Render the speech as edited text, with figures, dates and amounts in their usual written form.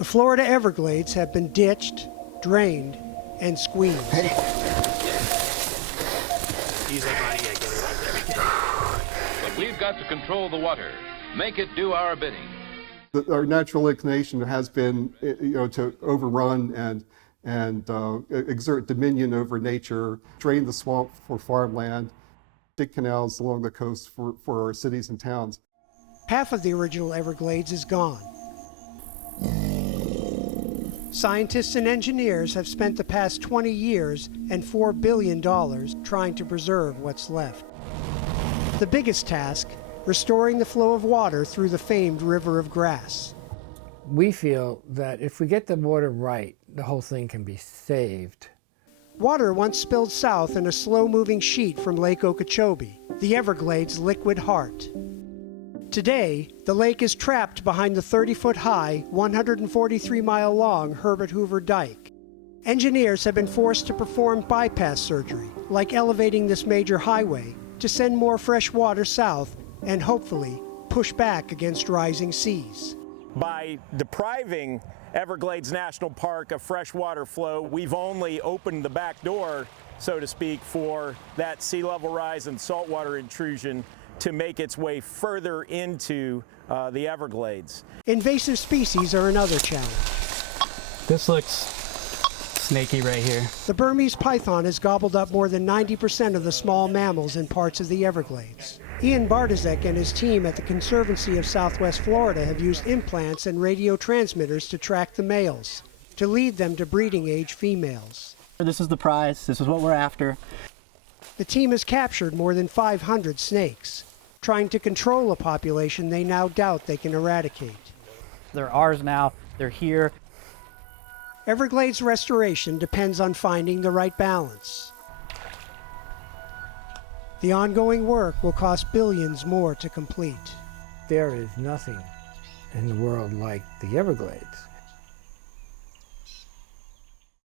The Florida Everglades have been ditched, drained, and squeezed. Easy, buddy. I get it every day. But we've got to control the water, make it do our bidding. Our natural inclination has been, to overrun and exert dominion over nature, drain the swamp for farmland, dig canals along the coast for our cities and towns. Half of the original Everglades is gone. Scientists and engineers have spent the past 20 years and $4 billion trying to preserve what's left. The biggest task, restoring the flow of water through the famed River of Grass. We feel that if we get the water right, the whole thing can be saved. Water once spilled south in a slow-moving sheet from Lake Okeechobee, the Everglades' liquid heart. Today, the lake is trapped behind the 30-foot-high, 143-mile-long Herbert Hoover Dike. Engineers have been forced to perform bypass surgery, like elevating this major highway, to send more fresh water south and hopefully push back against rising seas. By depriving Everglades National Park of freshwater flow, we've only opened the back door, so to speak, for that sea level rise and saltwater intrusion to make its way further into the Everglades. Invasive species are another challenge. This looks snaky right here. The Burmese python has gobbled up more than 90% of the small mammals in parts of the Everglades. BARTOSZEK and his team at the Conservancy of Southwest Florida have used implants and radio transmitters to track the males, to lead them to breeding-age females. This is the prize. This is what we're after. The team has captured more than 500 snakes, trying to control a population they now doubt they can eradicate. They're ours now. They're here. Everglades restoration depends on finding the right balance. The ongoing work will cost billions more to complete. There is nothing in the world like the Everglades.